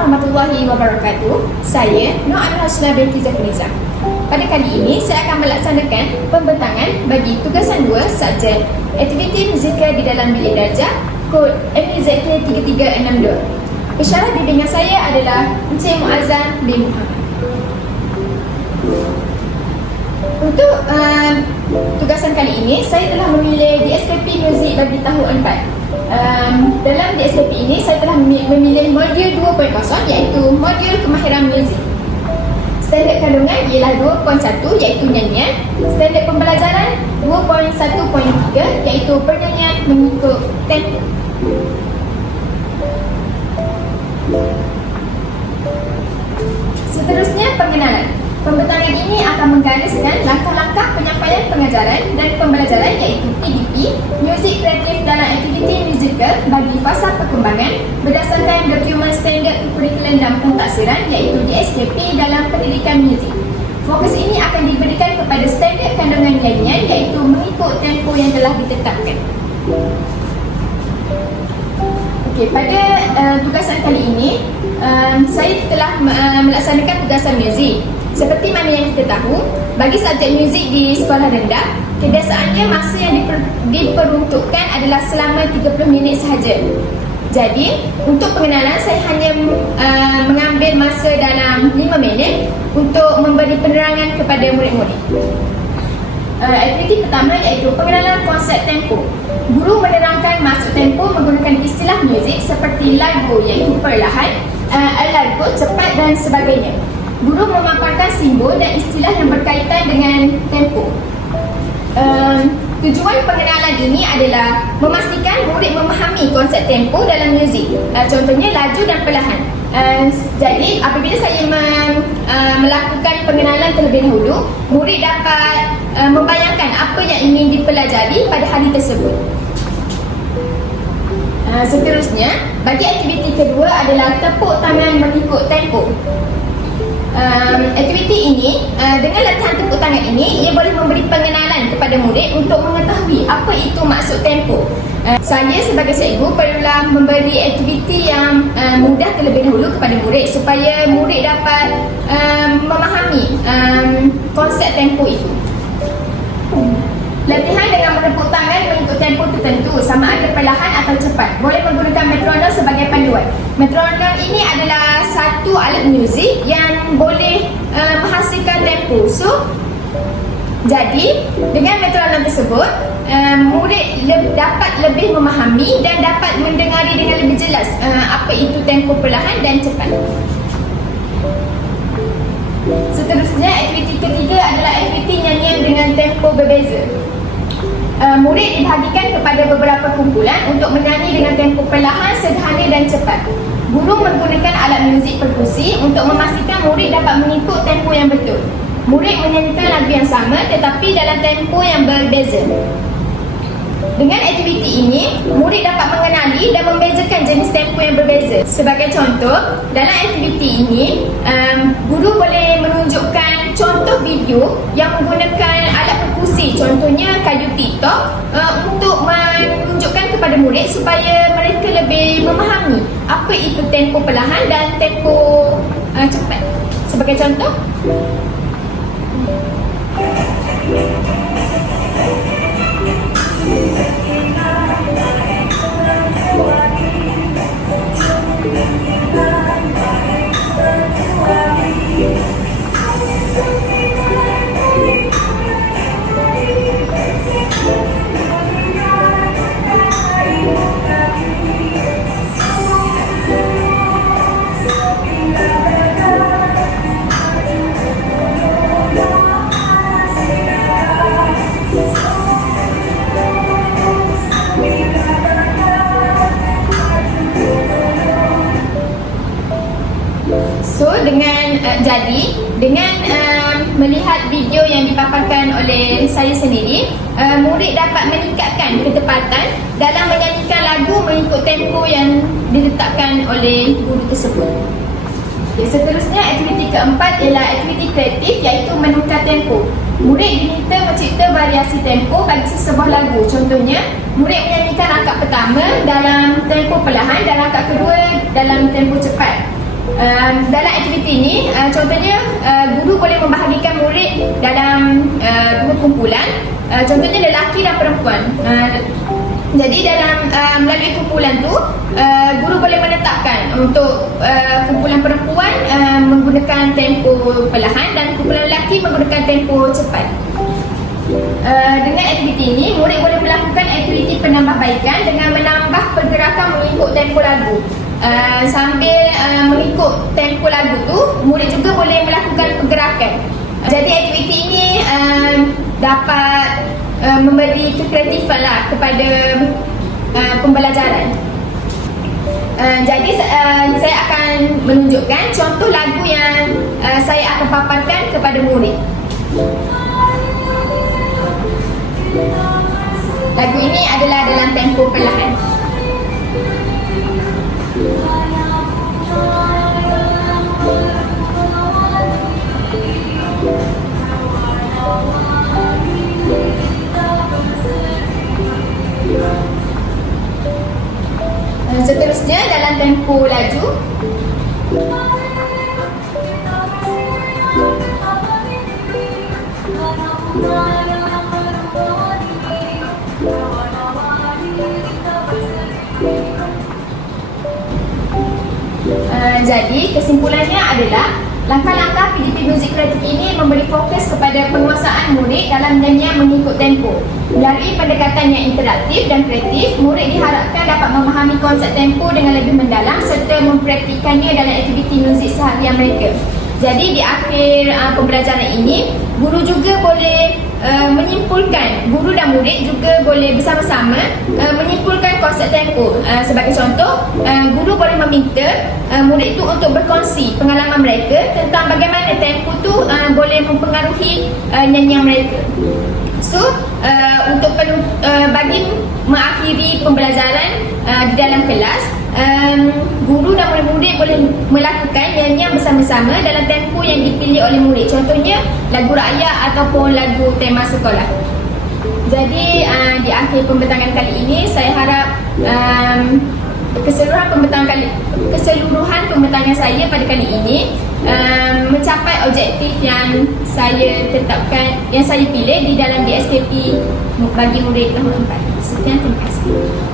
warahmatullahi wabarakatuh. Saya Nur Amir Hashla binti Zafriza. Pada kali ini saya akan melaksanakan pembentangan bagi tugasan 2 subjek aktiviti fizikal di dalam bilik darjah kod MIZK 3362. Pensyarah bimbingan saya adalah Encik Muazzam bin Muhammad. Untuk tugasan kali ini saya telah memilih DSKP Muzik bagi tahun 4. Dalam DSKP ini saya telah memilih modul 2.0 iaitu modul kemahiran muzik. Standard kandungan ialah 2.1 iaitu nyanyian. Standard pembelajaran 2.1.3 iaitu pernyanyian mengikut tempo. Seterusnya pengenalan. Pembentangan ini akan menggariskan langkah-langkah penyampaian pengajaran dan pembelajaran iaitu PDP, muzik kreatif dalam aktiviti musikal bagi fasa perkembangan berdasarkan dokumen standard kurikulum dan pentaksiran iaitu DSKP dalam pendidikan muzik. Fokus ini akan diberikan kepada standard kandungan nyanyian iaitu mengikut tempo yang telah ditetapkan. Okey, pada tugasan kali ini saya telah melaksanakan tugasan muzik. Seperti mana yang kita tahu, bagi subjek muzik di sekolah rendah, kebiasaannya masa yang diperuntukkan adalah selama 30 minit sahaja. Jadi, untuk pengenalan saya hanya mengambil masa dalam 5 minit untuk memberi penerangan kepada murid-murid. Aktiviti pertama iaitu pengenalan konsep tempo. Guru menerangkan maksud tempo menggunakan istilah muzik seperti largo iaitu perlahan, largo cepat dan sebagainya. Guru memaparkan simbol dan istilah yang berkaitan dengan tempo. Tujuan pengenalan ini adalah memastikan murid memahami konsep tempo dalam muzik. Contohnya laju dan perlahan. Jadi apabila saya melakukan pengenalan terlebih dahulu, murid dapat membayangkan apa yang ingin dipelajari pada hari tersebut. Seterusnya, bagi aktiviti kedua adalah tepuk tangan mengikut tempo. Aktiviti ini, dengan latihan tepuk tangan ini, ia boleh memberi pengenalan kepada murid untuk mengetahui apa itu maksud tempo. Saya sebagai cikgu perlulah memberi aktiviti yang mudah terlebih dahulu kepada murid supaya murid dapat memahami konsep tempo itu. Latihan dengan menepuk tangan mengikut tempo tertentu sama ada perlahan atau cepat. Boleh menggunakan metronom sebagai panduan. Metronom ini adalah satu alat muzik yang boleh menghasilkan tempo. Jadi dengan metronom tersebut, murid dapat lebih memahami dan dapat mendengari dengan lebih jelas apa itu tempo perlahan dan cepat. Seterusnya, aktiviti ketiga adalah aktiviti nyanyian dengan tempo berbeza. Murid dibahagikan kepada beberapa kumpulan untuk menyanyi dengan tempo perlahan, sederhana dan cepat. Guru menggunakan alat muzik perkusi untuk memastikan murid dapat mengikut tempo yang betul. Murid menyanyikan lagu yang sama tetapi dalam tempo yang berbeza. Dengan aktiviti ini, murid dapat mengenali dan membezakan jenis tempo yang berbeza. Sebagai contoh, dalam aktiviti ini, guru boleh menunjukkan contoh video yang menggunakan alat perkusi, contohnya kayu TikTok, untuk menunjukkan kepada murid supaya mereka lebih memahami apa itu tempo perlahan dan tempo cepat. Sebagai contoh, dengan melihat video yang dipaparkan oleh saya sendiri, murid dapat meningkatkan ketepatan dalam menyanyikan lagu mengikut tempo yang ditetapkan oleh guru tersebut. Seterusnya, aktiviti keempat ialah aktiviti kreatif iaitu menukar tempo. Murid diminta mencipta variasi tempo bagi sesebuah lagu. Contohnya, murid menyanyikan rangkap pertama dalam tempo perlahan dan rangkap kedua dalam tempo cepat. Dalam aktiviti ini, contohnya guru boleh membahagikan murid dalam dua kumpulan, contohnya lelaki dan perempuan. Jadi dalam melalui kumpulan tu, guru boleh menetapkan untuk kumpulan perempuan menggunakan tempo perlahan dan kumpulan lelaki menggunakan tempo cepat. Dengan aktiviti ini, murid boleh melakukan aktiviti penambahbaikan dengan menambah pergerakan mengikut tempo lagu. Sambil mengikut tempo lagu tu, murid juga boleh melakukan pergerakan. Jadi aktiviti ini dapat memberi kekreatifan lah kepada pembelajaran. Jadi saya akan menunjukkan contoh lagu yang saya akan paparkan kepada murid. Lagu ini adalah dalam tempo perlahan. Seterusnya dalam tempo laju. Jadi kesimpulannya adalah langkah-langkah PDP Muzik Kreatif ini memberi fokus kepada penguasaan murid dalam nyanyian mengikut tempo. Melalui pendekatan yang interaktif dan kreatif, murid diharapkan dapat memahami konsep tempo dengan lebih mendalam serta mempraktikannya dalam aktiviti muzik seharian mereka. Jadi di akhir pembelajaran ini, guru juga boleh menyimpulkan, guru dan murid juga boleh bersama-sama menyimpulkan konsep tempo. Sebagai contoh, guru boleh meminta murid itu untuk berkongsi pengalaman mereka tentang bagaimana tempo tu boleh mempengaruhi nyanyian mereka. So, untuk bagi mengakhiri pembelajaran di dalam kelas, guru dan murid-murid boleh melakukan nyanyian bersama-sama dalam tempo yang dipilih oleh murid. Contohnya lagu rakyat ataupun lagu tema sekolah. Jadi di akhir pembentangan kali ini, saya harap keseluruhan pembentangan saya pada kali ini mencapai objektif yang saya tetapkan, yang saya pilih di dalam DSKP bagi murid tahun 4. Sekian, terima kasih.